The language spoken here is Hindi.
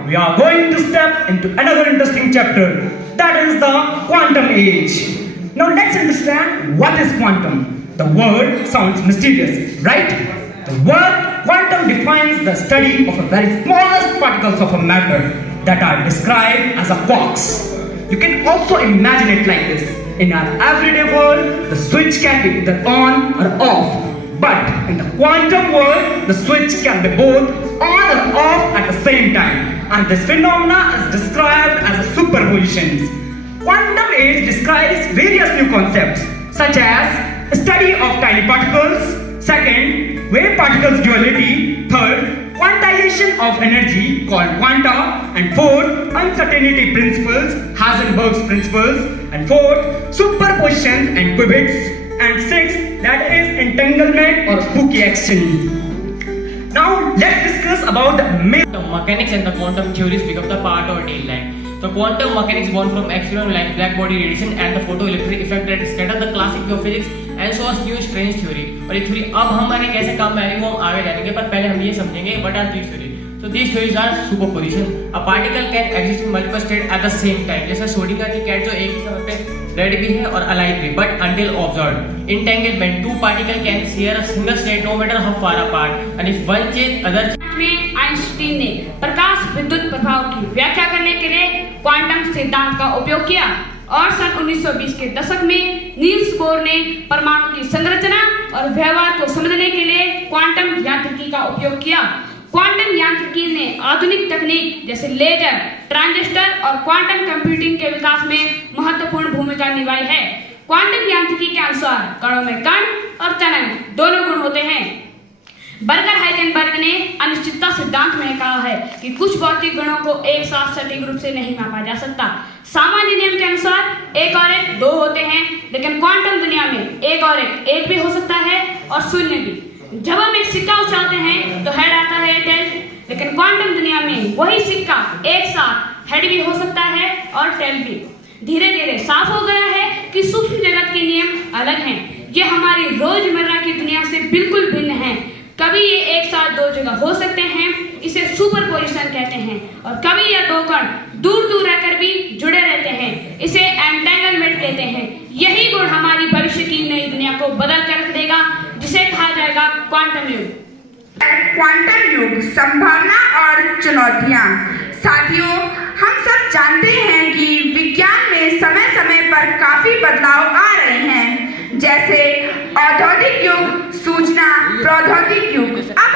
now we are going to step into another interesting chapter, that is the quantum age. Now let's understand what is quantum. The word sounds mysterious, right? The word quantum defines the study of the very smallest particles of a matter that are described as a quarks. You can also imagine it like this. In our everyday world, the switch can be either on or off. But in the quantum world, the switch can be both on or off at the same time. And this phenomena is described as a superposition. Quantum age describes various new concepts such as study of tiny particles, second, wave particles duality, third, quantization of energy called quanta, and fourth, uncertainty principles, Heisenberg's principles, and fourth, superposition and qubits, and sixth, that is entanglement or spooky exchange. Now let's discuss about the mechanics and the quantum theories become the part of daily life. The quantum mechanics born from experiment like black body radiation and the photoelectric effect that scatter the classic view of physics and show us new strange theory. और ये theory अब हमारे कैसे काम में आएगी वो हम आगे जानेंगे, पर पहले हम ये समझेंगे what are these theories. So these theories are superposition. A particle can exist in multiple states at the same time. जैसे श्रोडिंगर की कैट जो एक ही समय पे डेड भी है और अलाइव भी, but until observed. Entanglement. Two particles can share a single state no matter how far apart. And if one change, other में आइंस्टीन ने प्रकाश विद्युत प्रभाव की व्याख्या करने के लिए क्वांटम सिद्धांत का उपयोग किया और सन 1920 के दशक में नील्स बोर ने परमाणु की संरचना और व्यवहार को समझने के लिए क्वांटम यांत्रिकी का उपयोग किया। क्वांटम यांत्रिकी ने आधुनिक तकनीक जैसे लेजर, ट्रांजिस्टर और क्वांटम कंप्यूटिंग के विकास में महत्वपूर्ण भूमिका निभाई है। क्वांटम यांत्रिकी के अनुसार कणों में कण और चलन दोनों गुण होते हैं। बर्गर हाइजेनबर्ग ने अनिश्चितता सिद्धांत में कहा है कि कुछ भौतिक गुणों को एक साथ सटीक रूप से नहीं मापा जा सकता। सामान्य नियम के अनुसार एक और एक दो होते हैं, लेकिन क्वांटम दुनिया में एक और एक भी हो सकता है और शून्य भी। जब हम एक सिक्का उछालते हैं तो हेड आता है टेल, लेकिन क्वांटम दुनिया में वही सिक्का एक साथ हेड भी हो सकता है और टेल भी। धीरे धीरे साफ हो गया है कि सूक्ष्म जगत के नियम अलग हैं। ये हमारी रोजमर्रा की दुनिया से बिल्कुल भिन्न हैं। कभी ये एक साथ दो जगह हो सकते हैं, इसे सुपरपोजिशन कहते हैं, और कभी ये दो कण दूर दूर रहकर भी जुड़े रहते हैं, इसे एंटेंगलमेंट कहते हैं। यही गुण हमारी भविष्य की नई दुनिया को बदल कर रख देगा, जिसे कहा जाएगा क्वांटम युग। क्वांटम युग, संभावना और चुनौतियां। साथियों, हम सब जानते हैं कि विज्ञान में समय समय पर काफी बदलाव आ रहे हैं, जैसे औद्योगिक युग, सूचना प्रौद्योगिक युग,